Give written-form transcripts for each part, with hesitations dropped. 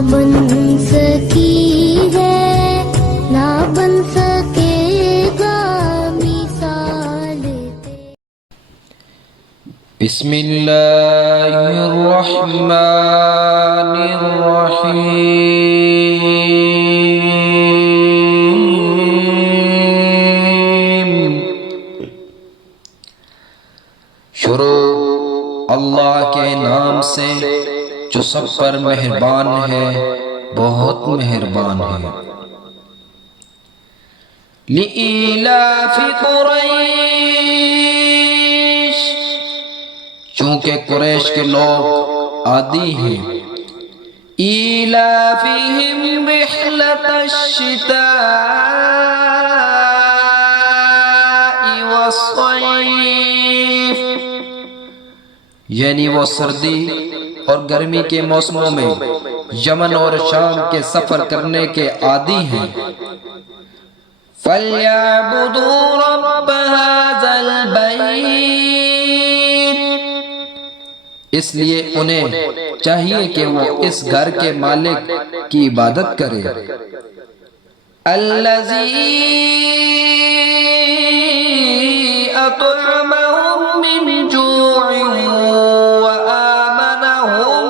بن سکی ہے نہ بن سکے گا مثال بسم اللہ الرحمن الرحیم۔ شروع اللہ کے نام سے جو سب پر مہربان ہے، بہت مہربان ہے۔ لِإِيلَافِ قُرَيْشٍ، چونکہ قریش کے لوگ عادی ہیں۔ إِيلَافِهِمْ رِحْلَةَ الشِّتَاءِ وَالصَّيْفِ، یعنی وہ سردی اور گرمی کے موسموں میں یمن اور شام کے سفر کرنے کے عادی ہیں۔ فَلْيَعْبُدُوا رَبَّ هَذَا الْبَيْتِ، اس لیے انہیں چاہیے کہ وہ اس گھر کے مالک کی عبادت کرے۔ الَّذِي أَطْعَمَهُم مِّن جُوعٍ وَآمَنَهُم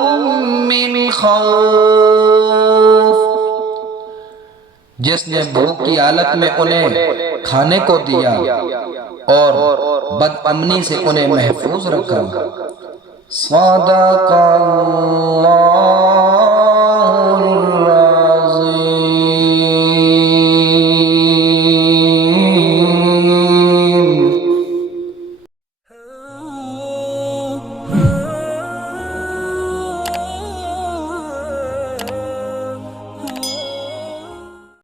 مِّنْ خَوْفٍ، جس نے بھوک کی حالت میں انہیں کھانے کو دیا اور بد امنی سے انہیں محفوظ رکھا۔ صدق اللہ